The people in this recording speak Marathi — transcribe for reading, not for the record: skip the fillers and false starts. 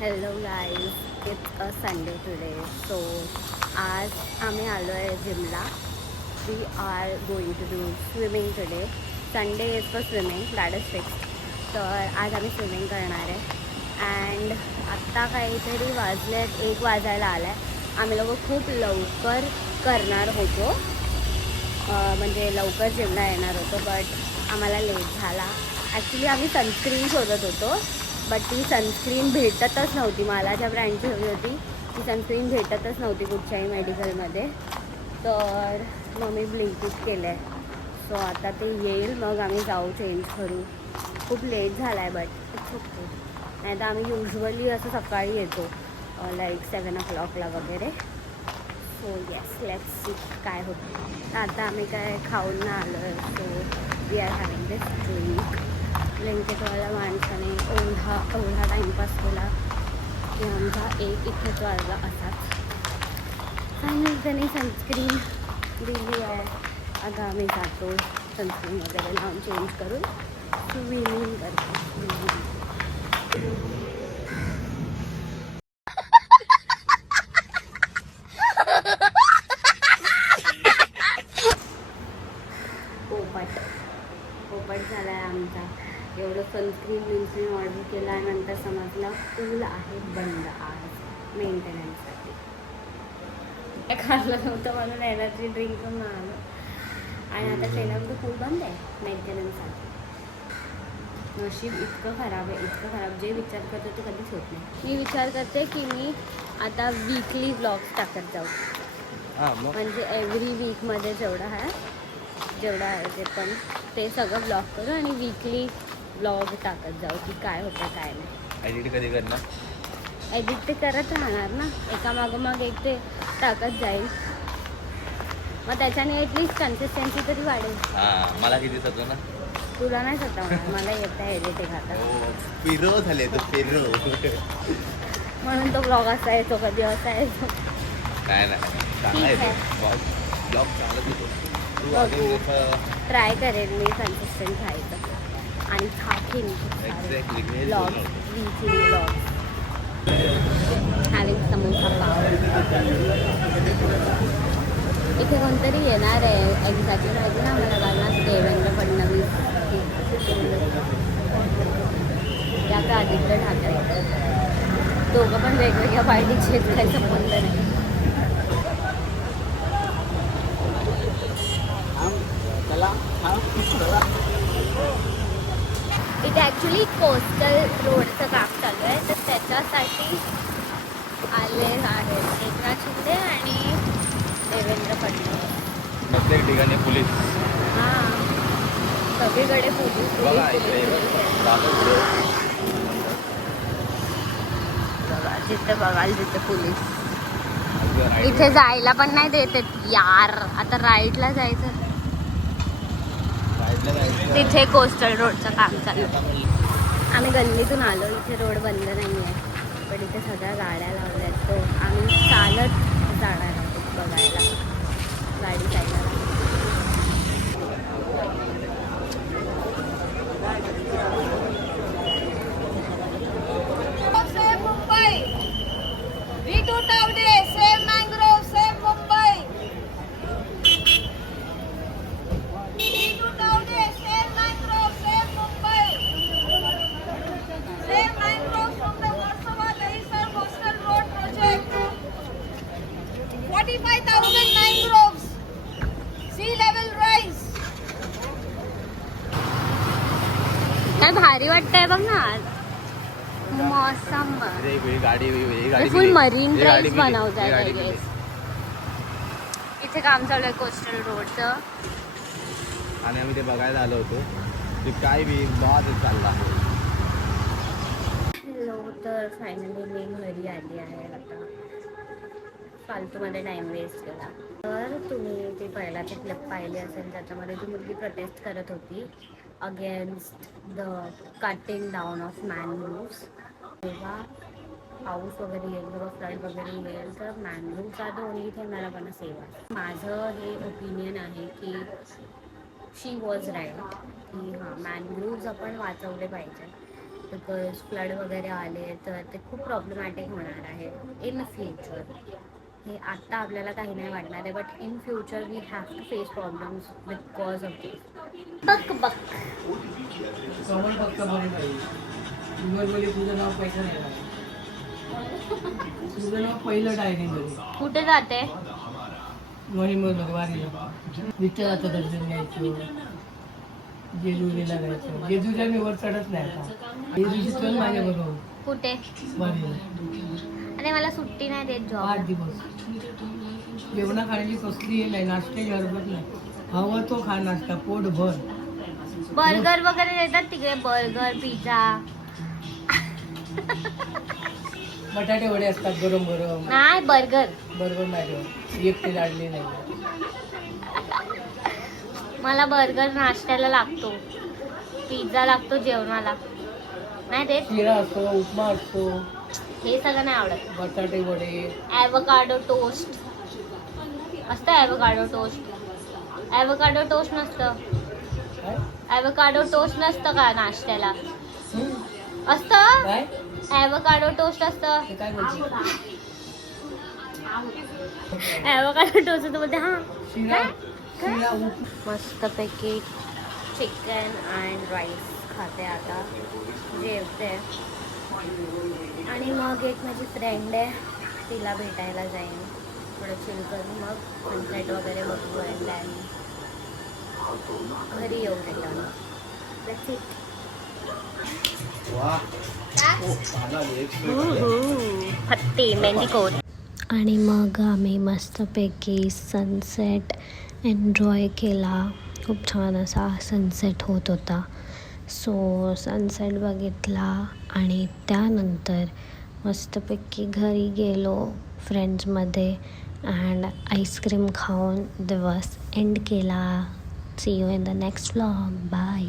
Hello guys, it's a Sunday today. So आज आम्ही आलो आहे जिमला. We are going to do swimming today. Sunday is for swimming, that is fixed. तर आज आम्ही स्विमिंग करणार आहे. अँड आत्ता काहीतरी वाजलेत, 1 वाजायला आला आहे. आम्ही लोक खूप लवकर करणार होतो, म्हणजे लवकर जिमला येणार होतो, बट आम्हाला लेट झाला. ॲक्च्युली आम्ही सनस्क्रीन शोधत होतो, बट ती सनस्क्रीन भेटतच नव्हती. मला ज्या ब्रँडची हवी होती ती सनस्क्रीन भेटतच नव्हती कुठच्याही मेडिकलमध्ये. तर मग मी ब्लिंकिट केलं आहे. सो आता ते येईल, मग आम्ही जाऊ चेंज करू. खूप लेट झाला आहे, बट इट्स ओके. नाही तर आम्ही युजली असं सकाळी येतो, लाईक 7 o'clockला वगैरे. सो येस, लेट्स सी काय होतं. आता आम्ही काय खाऊन ना आलो आहे. So we are having this drink. ब्लिंकिटवाल्या माणसाने एवढा टाईमपास केला की आमचा एक इथेच वाजला असाच. आणि त्याने सनस्क्रीन दिली आहे. आता आम्ही जातो, सनस्क्रीन वगैरे लावून चेंज करून स्विमिंग करतो. पोपट झाला आहे आमचा. एवढं सनस्क्रीन ऑर्डर केला आहे, नंतर समजलं पूल आहे बंद आज मेंटेनन्ससाठी. खाल्लं नव्हतं म्हणून एनर्जी ड्रिंक पण आलं. आणि आता ट्रेनरचं पूल बंद आहे मेंटेनन्ससाठी. नशीब इतकं खराब आहे, जे विचार करतो ते कधीच होत नाही. मी विचार करते की मी आता वीकली व्लॉग्स टाकत जाऊ. म्हणजे एव्हरी वीकमध्ये जेवढं आहे ते पण ते सगळं ब्लॉग करू आणि वीकली ब्लॉग टाकत जाऊ की काय होतं काय नाही. एडिट कधी करणार? एडिट ते करत राहणार ना, एका मागोमाग एक ते टाकत जाईल. मग त्याच्याने ॲटलिस्ट कन्सिस्टन्सी तरी वाढेल. मला किती दिसतो ना? तुला नाही स्वतः, मला येतं एडिटिंग आता. पिरो झाले तो पिरो. म्हणून तो ब्लॉग असा येतो, कधी असा येतो. काय नाही, ब्लॉग चालत बघू, ट्राय करेन मी कन्सिस्टंट राहायचं आणि थाकीन blog, weekly blog. Having samosa pav. इथे कोणतरी येणार आहे एक्झॅक्टली माहिती ना मला, कारण देवेंद्र फडणवीस याचा आदित्य ठाकरे, दोघं पण वेगवेगळ्या पार्टीचे आहेत, काही संबंध नाही. इथे ॲक्च्युली कोस्टल रोडचं काम चालू आहे, तर त्याच्यासाठी आले आहेत एकनाथ शिंदे आणि देवेंद्र फडणवीस. प्रत्येक ठिकाणी पोलीस. हां, सगळीकडे पोलीस. जिथे बघाल तिथे पोलीस. इथे जायला पण नाही देत यार. आता राईटला जायचं, तिथे कोस्टल रोडचं काम चालू. आम्ही गल्लीतून आलो, इथे रोड बंद नाही आहे, पण इथे सगळ्या गाड्या लावल्या आहेत. तो आम्ही चालत जाणार आहोत बघायला, गाडी चालणार. काय भारी वाटतंय बघ ना मौसम. फुल मरीन ड्राईव्ह बनवत आहे. इथे काम चालू आहे कोस्टल रोडचं आणि आम्ही ते बघायला आलो होतो. ते काय बी बाद चालला. हॅलो, तर फायनली मी घरी आली आहे. आता फालतूमध्ये टाईम वेस्ट केला. तर तुम्ही ते पहिला ते क्लिप पाहिली असेल, त्याच्यामध्ये ती मुलगी प्रोटेस्ट करत होती against the cutting down of mangroves. जेव्हा पाऊस वगैरे येईल, जेव्हा फ्लड वगैरे येईल, तर mangroves are the only thing मला पण सेव्ह. माझं हे ओपिनियन आहे की शी वॉज राईट की हां, मॅनग्रोव्ज आपण वाचवले पाहिजे. बिकॉज फ्लड वगैरे आले तर ते खूप प्रॉब्लेमॅटिक होणार आहे इन फ्युचर. हे आत्ता आपल्याला काही नाही वाटणार आहे, but in future we have to face problems because of this. बक बक. कमल फक्त बरे पाहिजे. बोली तुझं नाव पैसा नाही लागलं. तुझं नाव पहिलं डायनिंग मध्ये कुठे जाते? मोहिमेमध्ये वारीला विठ्ठलाचं दर्शन घ्यायचं, जेजुरीला जायचं. जेजुरीला मी वर चढत नाही आता. जेजुरी चल माझ्या बरोबर कुठे? वारीला अरे मला सुट्टी नाही देत 8 जॉब. दिवस. जेवणा खाण्याची कसली नाही, नाश्त्याची हरकत नाही. हवं तो खा नाश्ता पोट भर. बर्गर वगैरे देतात तिकडे, बर्गर पिझ्झा. बटाटे वडे असतात गरम गरम. नाही बर्गर. बरोबर नाही एकटे लाडले नाही. मला बर्गर नाश्त्याला लागतो, पिझ्झा लागतो जेवणाला. नाही देत. शिरा असतो, उपमा असतो, हे सगळं नाही आवडत. बटाटे वडे, ॲव्होकाडो टोस्ट असतं. ॲव्होकाडो टोस्ट. ॲव्होकाडो टोस्ट नसतं. काय ॲव्होकाडो टोस्ट नसतं का नाश्त्याला? हं? असतं. काय ॲव्होकाडो टोस्ट असतं. ते काय बोलतो? ॲव्होकाडो टोस्ट होतं बोलते. हां शिरा शिरा मस्तपैकी चिकन अँड राईस खाते आता, जेवते. आणि मग एक माझी फ्रेंड आहे, तिला भेटायला जाईन. थोडं चिल करून मग सनसेट वगैरे बघू आणि then घरी येऊ रिटर्न. That's it. वा हत्ती मेहंदी कोट. आणि मग आम्ही मस्तपैकी सनसेट एन्जॉय केला. खूप छान असा सनसेट होत होता. सो सनसेट बघितला आणि त्यानंतर मस्तपैकी घरी गेलो फ्रेंड्समध्ये अँड आईस्क्रीम खाऊन दिवस एंड केला. See you in the next vlog. Bye.